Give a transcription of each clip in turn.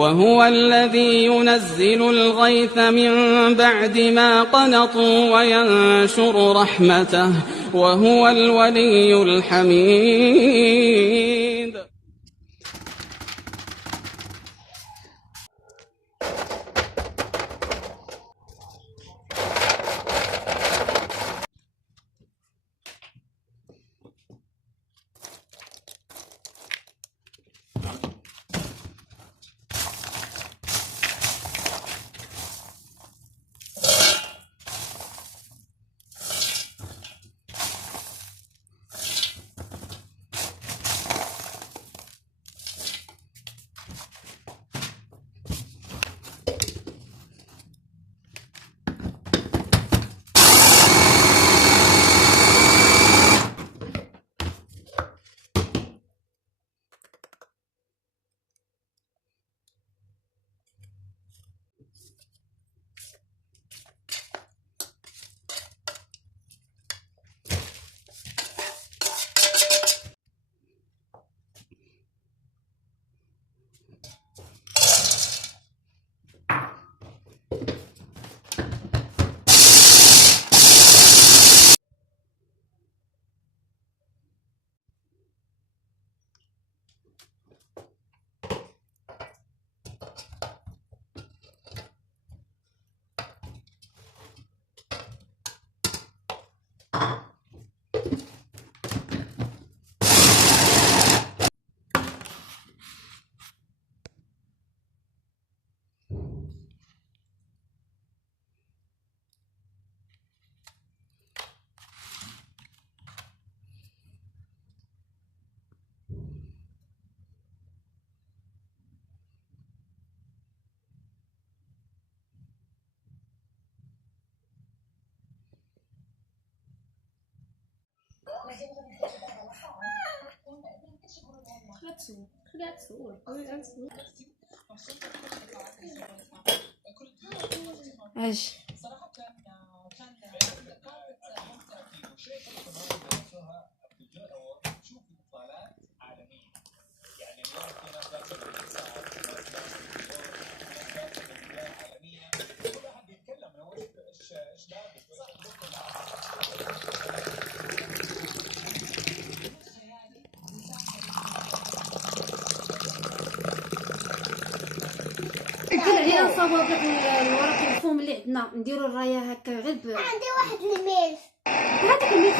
وهو الذي ينزل الغيث من بعد ما قنطوا وينشر رحمته وهو الولي الحميد. ايش علينا نصاوب الورق الفوم اللي عندنا نديرو الرايه هكا غير عندي واحد الميل هذاك الميل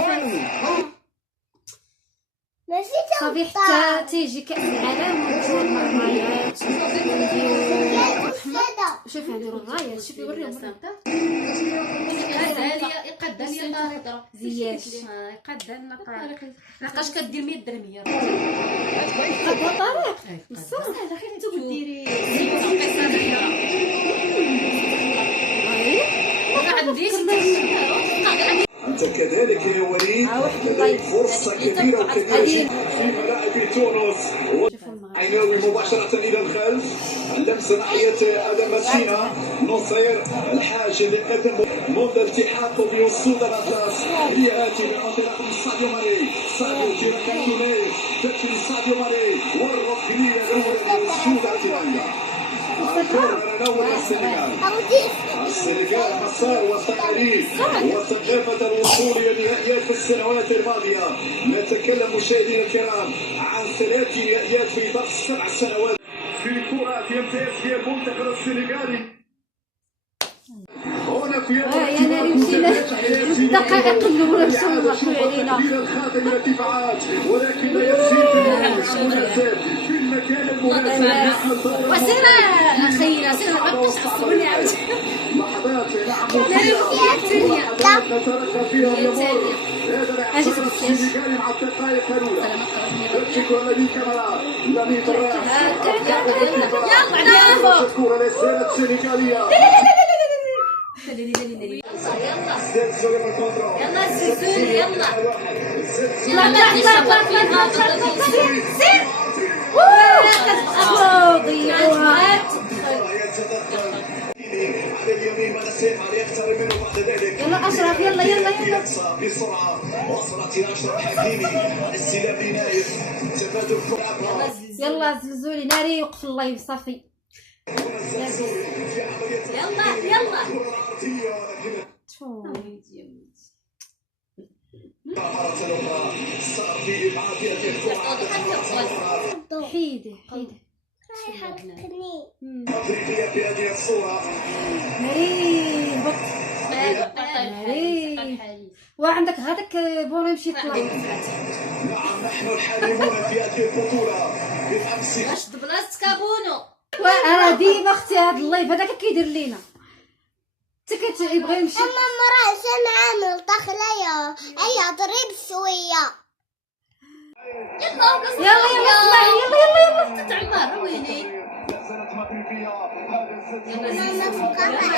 ماشي صافي حتى تيجي كاس العالم ونديرو الرايات شوفي نديرو الرايات شوفي وريهم يقدر يقدر زياش يقدر ناقاش كدير 100 درهم هي هو طريق بصح هذا غير انت ديري ما عنديش أنت كذلك يا وليد لديك فرصة كبيرة وكبيرة في ملاعب تونس عيناوي مباشرة إلى الخلف لمس ناحية أدمتينا نصير الحاج اللي قدم منذ التحاقه بوصول الأطلس ليأتي بانطلاق من ساديو ماني ساديو كانتوني تكفي ساديو ماني والركنية الأولى للسود اعتمادية الكورنر الأول للسنغال السنغال مسار وتعريف وثقافة الوصول إلى النهائيات في السنوات الماضية. نتكلم مشاهدينا الكرام عن 3 نهائيات في ظرف 7 سنوات في الكرة يمتاز فيها المنتخب السنغالي. هنا في انا مشينا الدقائق الاولى مشاو يضحكوا علينا الخاطئ من الدفاعات ولكن لا يصير في المكان المناسب وسير اخينا سير ما تخصوني عاود لحظات نلعب فيها نترقى فيها الامور. هذا السنغالي مع الدقائق الاولى يمسك الذي كاميرا لميت الراس يلا الكره لا زالت سنغاليه. يلا الزلزول يلا يلا اشرف يلا يلا يلا بسرعه وصلت الى اشرف حكيمي استلام نايف تبادل يلا زلزولي ناري وقف اللايف صافي. يلا يلا شوف مرة أخرى صار في معافية الكرة حيدة حقني أفريقيا بهذه الصورة. مريم بط مريم وعندك هذاك بوري مشي طلع. نعم نحن الحالمون في هذه البطولة بالأمس. واش بلاصتك ابونو وانا ديما اختي هذا اللايف هذاك كيدير لينا حتى كيبغي يمشي. اما مرة سمعة ملتخلية هيا ضرب شوية. يلا يلا اسمعي يلا تعمر ويني ماما فوقها عندها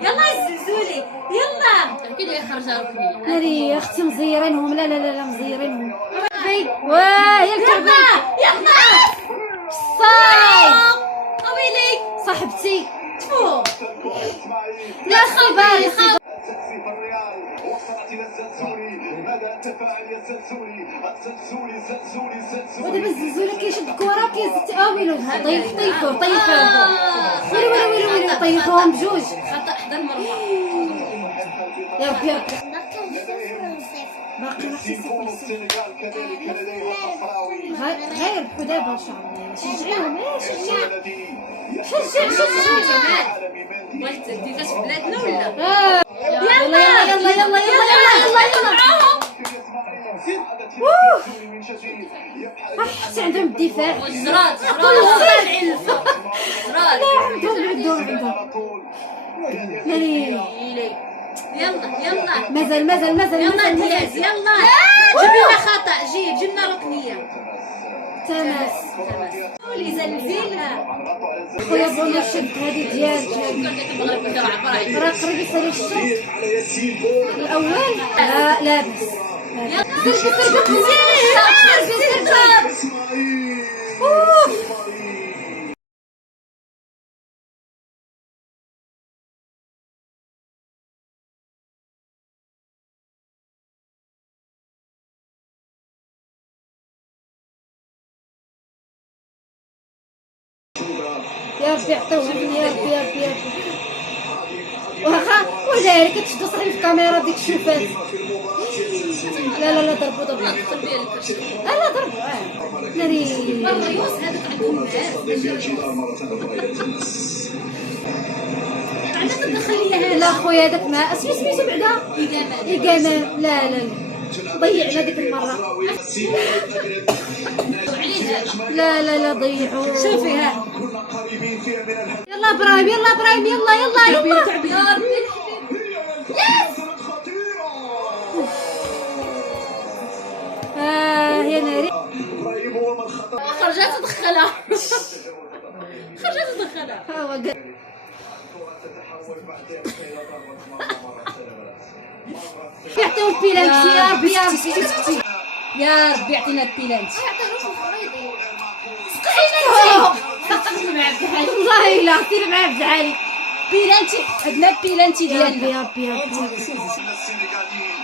يلا الزلزولي يلا كده يخرج ركني مريم اختي مزيرينهم لا مزيرينهم. واه يا الكعبة يلا صاي ويلي صاحبتي تفو لا خباري تكسيف الريال وصلت إلى الزلزولي. ماذا تفعل يا الزلزولي؟ ودابا الزلزولة كيشد الكرة كيزت ويلو طيفوه ويلي طيفوهم بجوج. خطا حدا المروه يا ربي باقي باقي يكون السنغال كذلك لديها صفراوي غير دابا ان شاء الله شجعيهم الذي شجع بغيت دير في بلادنا ولا يلا حتى عندهم الدفاع زراد عندهم مريم يلا مازال يلا دياز يلا جيب لنا خطا جيب لنا ركنيه تماس قولي زلزلها خويا بونا شد هذه ديال المغرب كده عبر راه قريب يصير الشوط على ياسين بول. الاول لا لابس إسماعيل يا ربي يعطيوهم يا ربي واخا ولا كتشدو صاحبي في الكاميرا ديك الشوفات. لا ضربوا لا ضربوا مريم الريوس هذوك عندهم عندك تدخليها لا خويا هذاك ما سميتو بعدا إيجامان لا ضيعنا ديك المرة. لا ضيعوا. شوفيها كنا قريبين فيها من الهدف. يلا ابراهيم يلا يا ناري إبراهيم هو من خطأ. خرجت تدخلها ها هو قال يعطيو البيلانتي يا ربي يا ربي يعطينا البيلانتي والله الا عطينا مع عبد العالي بيلانتي عندنا البيلانتي يا ربي ديالنا يا ربي السنغاليين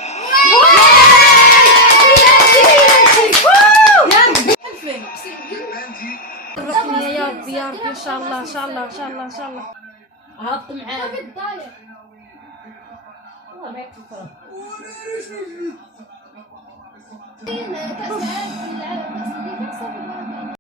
الرقمية يا ربي ان شاء الله هبط معاه والله ما يكفي الفرق